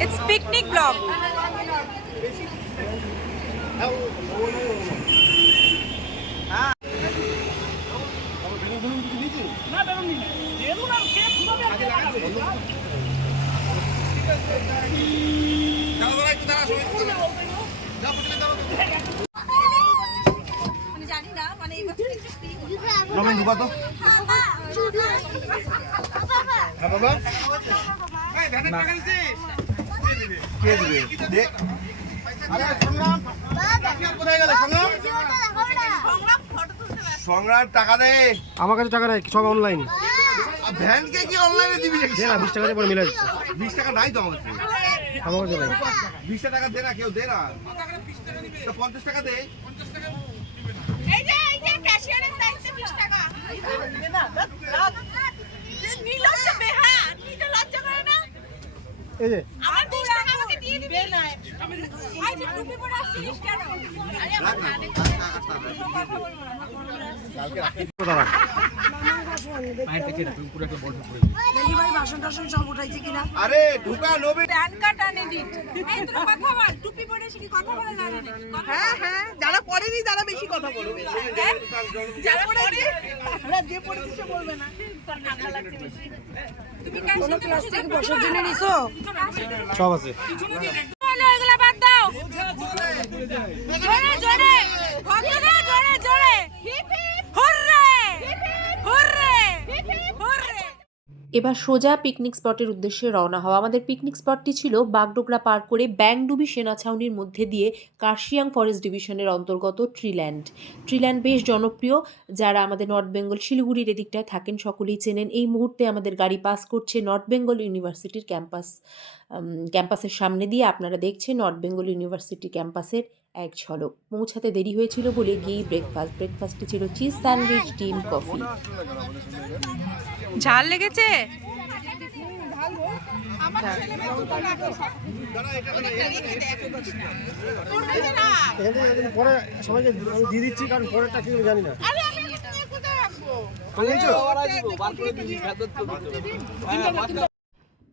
It's picnic vlog. সংগ্রাম টাকা দে। আমার কাছে টাকা নাই, সব অনলাইন। ভ্যানকে কি অনলাইনে দিবি? দে না, 20 টাকা দিয়ে পরে মিলাই দিচ্ছি। 20 টাকা নাই তো আমার কাছে। আমার কাছে নাই। 20 টাকা দে না, কেউ দে না। তো 50 টাকা দে। এই যে ক্যাশিয়ারের দায়িত্বে 20 টাকা। দিবে না, নিলজ্জ বেহায়া, নিজে লজ্জা করে না। এই যে আমার 20 টাকা আমাকে দিয়ে দিবে না। আই যে টুপি পরে আসছিস কেন? আরে আমার কানে কথা বলবো না। কথা রাখ। আরে ঢুকা নবী। প্যান কার্ড আনে দিন। এই তোর কথা বল, টুপি পরে এসে কি কথা বলা জানে না? হ্যাঁ, যারা পড়েনি তারা বেশি কথা বলবে। যারা পড়েছে, আমরা যে পড়েছি সে বলবে না। ঠান্ডা লাগছে বেশি। তুমি কোন ক্লাস থেকে বসার জন্য নিছো? সব আছে। বলো এগুলা বাদ দাও। জোরে জোরে, ভক্তরা জোরে জোরে। হুররে! হুররে! হুররে! এবার সোজা পিকনিক স্পটের উদ্দেশ্যে রওনা হওয়া। আমাদের পিকনিক স্পটটি ছিল বাগডোগরা পার করে ব্যাংডুবি সেনা ছাউনির মধ্যে দিয়ে কার্শিয়াং ফরেস্ট ডিভিশনের অন্তর্গত ট্রিল্যান্ড। ট্রিল্যান্ড বেশ জনপ্রিয়, যারা আমাদের নর্থ বেঙ্গল শিলিগুড়ির এদিকটায় থাকেন সকলেই চেনেন। এই মুহূর্তে আমাদের গাড়ি পাস করছে নর্থ বেঙ্গল ইউনিভার্সিটির ক্যাম্পাসের সামনে দিয়ে। আপনারা দেখছেন নর্থ বেঙ্গল ইউনিভার্সিটি ক্যাম্পাসের এক ঝলক। পৌঁছাতে দেরি হয়েছিল বলে গিয়েই ব্রেকফাস্টটি ছিল চিজ স্যান্ডউইচ, ডিম, কফি। ঝাল লেগেছে? পরে সবাইকে আমি দিয়ে দিচ্ছি, কারণ পরেরটা কি জানি না।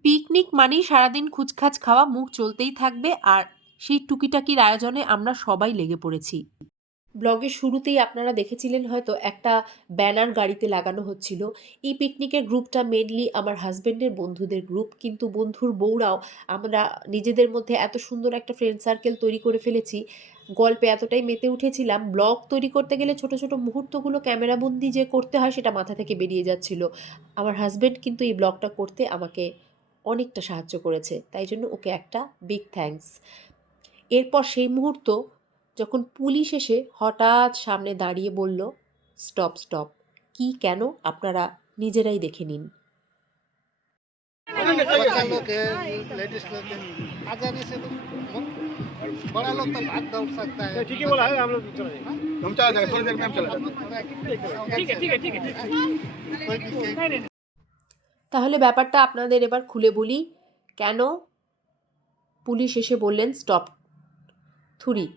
পিকনিক মানেই সারাদিন খুচখাচ খাওয়া, মুখ চলতেই থাকবে, আর সেই টুকিটাকির আয়োজনে আমরা সবাই লেগে পড়েছি। ব্লগের শুরুতেই আপনারা দেখেছিলেন হয়তো একটা ব্যানার গাড়িতে লাগানো হচ্ছিল। এই পিকনিকের গ্রুপটা মেনলি আমার হাজব্যান্ডের বন্ধুদের গ্রুপ, কিন্তু বন্ধুর বউরাও আমরা নিজেদের মধ্যে এত সুন্দর একটা ফ্রেন্ড সার্কেল তৈরি করে ফেলেছি। গল্পে এতটাই মেতে উঠেছিলাম, ব্লগ তৈরি করতে গেলে ছোট ছোট মুহূর্তগুলো ক্যামেরাবন্দি যে করতে হয় সেটা মাথা থেকে বেরিয়ে যাচ্ছিল। আমার হাজব্যান্ড কিন্তু এই ব্লগটা করতে আমাকে অনেকটা সাহায্য করেছে, তাই জন্য ওকে একটা বিগ থ্যাঙ্কস। এরপর সেই মুহূর্ত যখন পুলিশ এসে হঠাৎ সামনে দাঁড়িয়ে বলল, স্টপ স্টপ। কি, কেন, আপনারা নিজেরাই দেখে নিন। बच्चा लोग है, लेडीज लोग है, आ जाने से तो बड़ा लोग तो भाग दौड़ सकता है। ठीक है, बोला है, हम लोग चले जाएंगे। हम चला जाएंगे, थोड़ी देर में हम चला जाएंगे। कोई भी তাহলে ব্যাপারটা আপনাদের এবার খুলে বলি। কেন পুলিশ এসে বললেন স্টপ থুরি?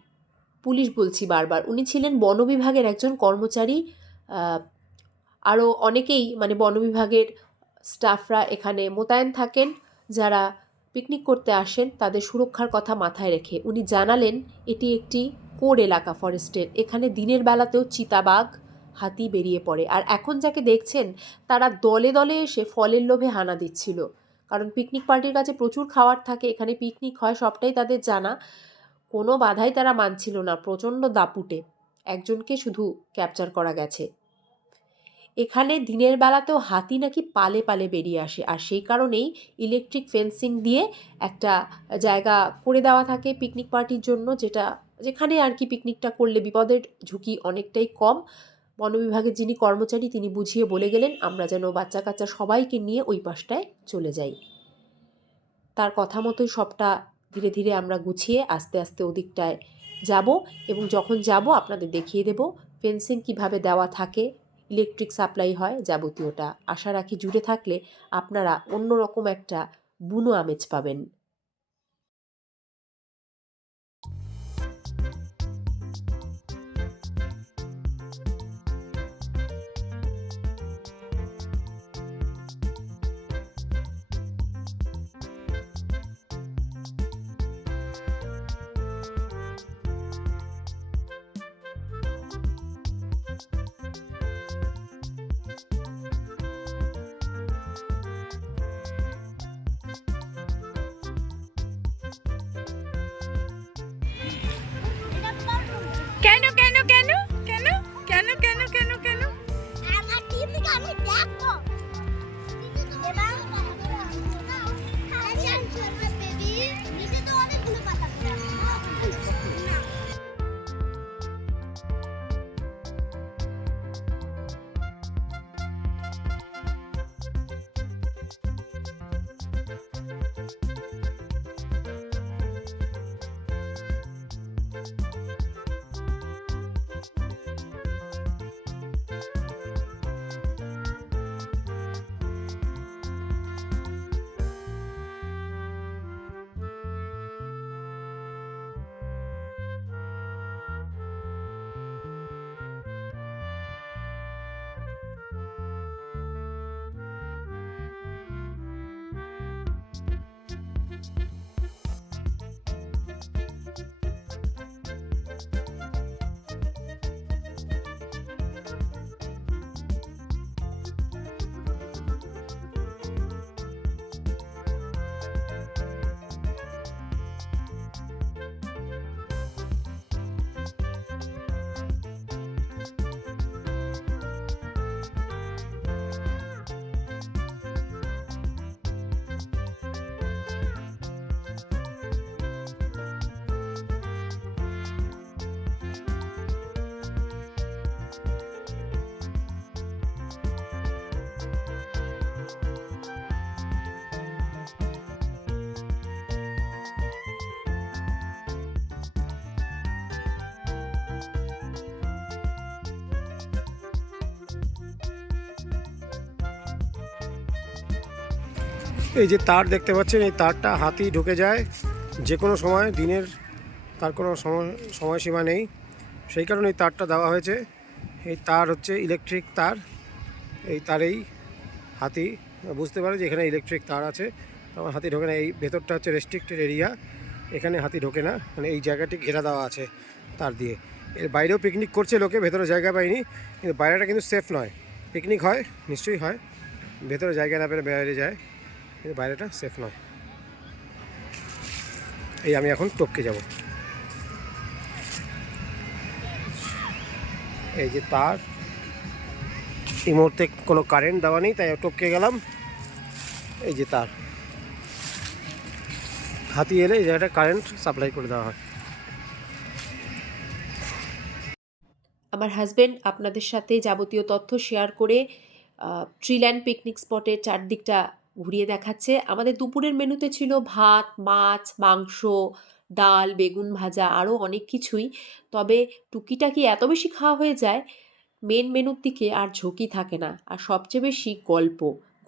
পুলিশ বলছি বারবার, উনি ছিলেন বন বিভাগের একজন কর্মচারী। আরও অনেকেই মানে বন বিভাগের স্টাফরা এখানে মোতায়েন থাকেন, যারা পিকনিক করতে আসেন তাদের সুরক্ষার কথা মাথায় রেখে। উনি জানালেন এটি একটি কোর এলাকা ফরেস্টের, এখানে দিনের বেলাতেও চিতাবাঘ, হাতি বেরিয়ে পড়ে। আর এখন যাকে দেখছেন তারা দলে দলে এসে ফলের লোভে হানা দিচ্ছিল, কারণ পিকনিক পার্টির কাছে প্রচুর খাবার থাকে, এখানে পিকনিক হয়, সবটাই তাদের জানা। কোনো বাধাই তারা মানছিল না, প্রচণ্ড দাপুটে। একজনকে শুধু ক্যাপচার করা গেছে। এখানে দিনের বেলাতেও হাতি নাকি পালে পালে বেরিয়ে আসে, আর সেই কারণেই ইলেকট্রিক ফেন্সিং দিয়ে একটা জায়গা করে দেওয়া থাকে পিকনিক পার্টির জন্য, যেখানে আর কি পিকনিকটা করলে বিপদের ঝুঁকি অনেকটাই কম। বন বিভাগের যিনি কর্মচারী তিনি বুঝিয়ে বলে গেলেন আমরা যেন বাচ্চা কাচ্চা সবাইকে নিয়ে ওই পাশটায় চলে যাই। তার কথা মতোই সবটা ধীরে ধীরে আমরা গুছিয়ে আস্তে আস্তে ওদিকটায় যাব, এবং যখন যাব আপনাদের দেখিয়ে দেব ফেন্সিং কিভাবে দেওয়া থাকে, ইলেকট্রিক সাপ্লাই হয়, যাবতীয়টা। আশা রাখি জুড়ে থাকলে আপনারা অন্যরকম একটা বুনো আমেজ পাবেন। এই যে তার দেখতে পাচ্ছেন, এই তারটা হাতি ঢুকে যায় যে কোনো সময়, দিনের তার কোনো সময়সীমা নেই, সেই কারণে এই তারটা দেওয়া হয়েছে। এই তার হচ্ছে ইলেকট্রিক তার, এই তারেই হাতি বুঝতে পারে যে এখানে ইলেকট্রিক তার আছে, তখন হাতি ঢোকে না। এই ভেতরটা হচ্ছে রেস্ট্রিক্টেড এরিয়া, এখানে হাতি ঢোকে না, মানে এই জায়গাটি ঘেরা দেওয়া আছে তার দিয়ে। এর বাইরেও পিকনিক করছে লোকে, ভেতরে জায়গা পায়নি, কিন্তু বাইরেটা কিন্তু সেফ নয়। পিকনিক হয় নিশ্চয়ই হয়, ভেতরে জায়গা না পেলে বাইরে যায়, কিন্তু বাইরেটা সেফ নয়। এই আমি এখন টপকে যাব। এই যে তার, এই মুহূর্তে কোনো কারেন্ট দেওয়া নেই, তাই টপকে গেলাম। এই যে তার, হাতি এলে এই জায়গাটা কারেন্ট সাপ্লাই করে দেওয়া হয়। আমার হাজব্যান্ড আপনাদের সাথে যাবতীয় তথ্য শেয়ার করে ট্রিল্যান্ড পিকনিক স্পটের চারদিকটা ঘুরিয়ে দেখাচ্ছে। আমাদের দুপুরের মেনুতে ছিল ভাত, মাছ, মাংস, ডাল, বেগুন ভাজা, আরও অনেক কিছুই। তবে টুকিটাকি এত বেশি খাওয়া হয়ে যায়, মেন মেনুর দিকে আর ঝুঁকি থাকে না। আর সবচেয়ে বেশি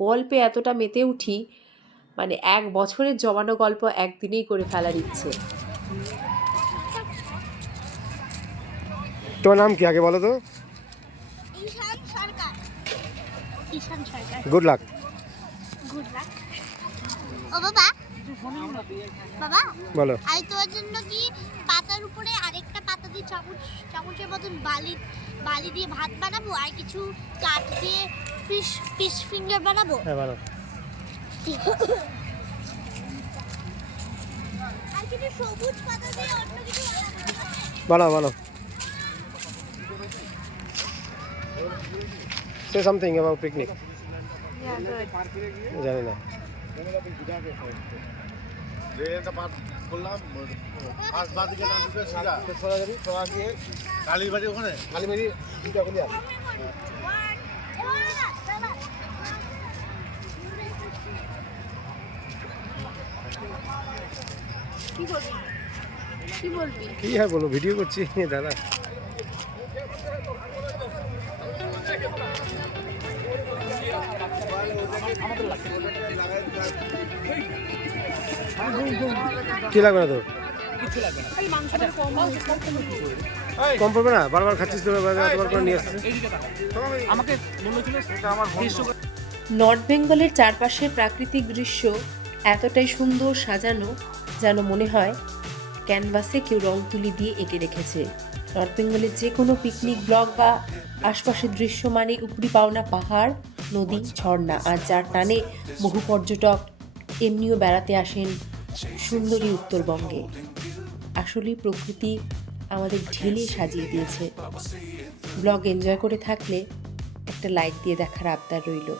গল্পে এতটা মেতে উঠি, মানে 1 বছরের জমানো গল্প একদিনেই করে ফেলার ইচ্ছে। তোমার নাম কি আগে বলো তো? ঈশান সরকার। Good luck. ও বাবা, বাবা বলো। আমি তোমার জন্য কি পাতার উপরে আরেকটা পাতা দিয়ে চামচের মতন বালি দিয়ে ভাত বানাবো, আর কিছু কাঠ দিয়ে ফিশ ফিঙ্গার বানাবো। হ্যাঁ ভালো। ঠিক। আর কিছু সবুজ পাতা দিয়ে অন্য কিছু বানাবো। বলো। Say something about picnic. জানি না। কালীবাড়ি ওখানে কালীবাড়ি দুটো এখন আছে। কি আর বলো, ভিডিও করছি দাদা। কি লাগবে না তোর? কম পড়বে না? বারবার খাচ্ছিস তো, এতবার করে নিয়ে আসছিস। নর্থ বেঙ্গলের চারপাশের প্রাকৃতিক দৃশ্য এতটাই সুন্দর সাজানো, যেন মনে হয় ক্যানভাসে কেউ রং তুলি দিয়ে এঁকে রেখেছে। নর্থ বেঙ্গলের যে কোনো পিকনিক ব্লগ বা আশপাশের দৃশ্য মানে উপরি পাওনা পাহাড়, নদী, ঝর্ণা, আর যার টানে বহু পর্যটক এমনিও বেড়াতে আসেন সুন্দরী উত্তরবঙ্গে। আসলেই প্রকৃতি আমাদের ঢেলে সাজিয়ে দিয়েছে। ব্লগ এনজয় করে থাকলে একটা লাইক দিয়ে দেখার আবদার রইল।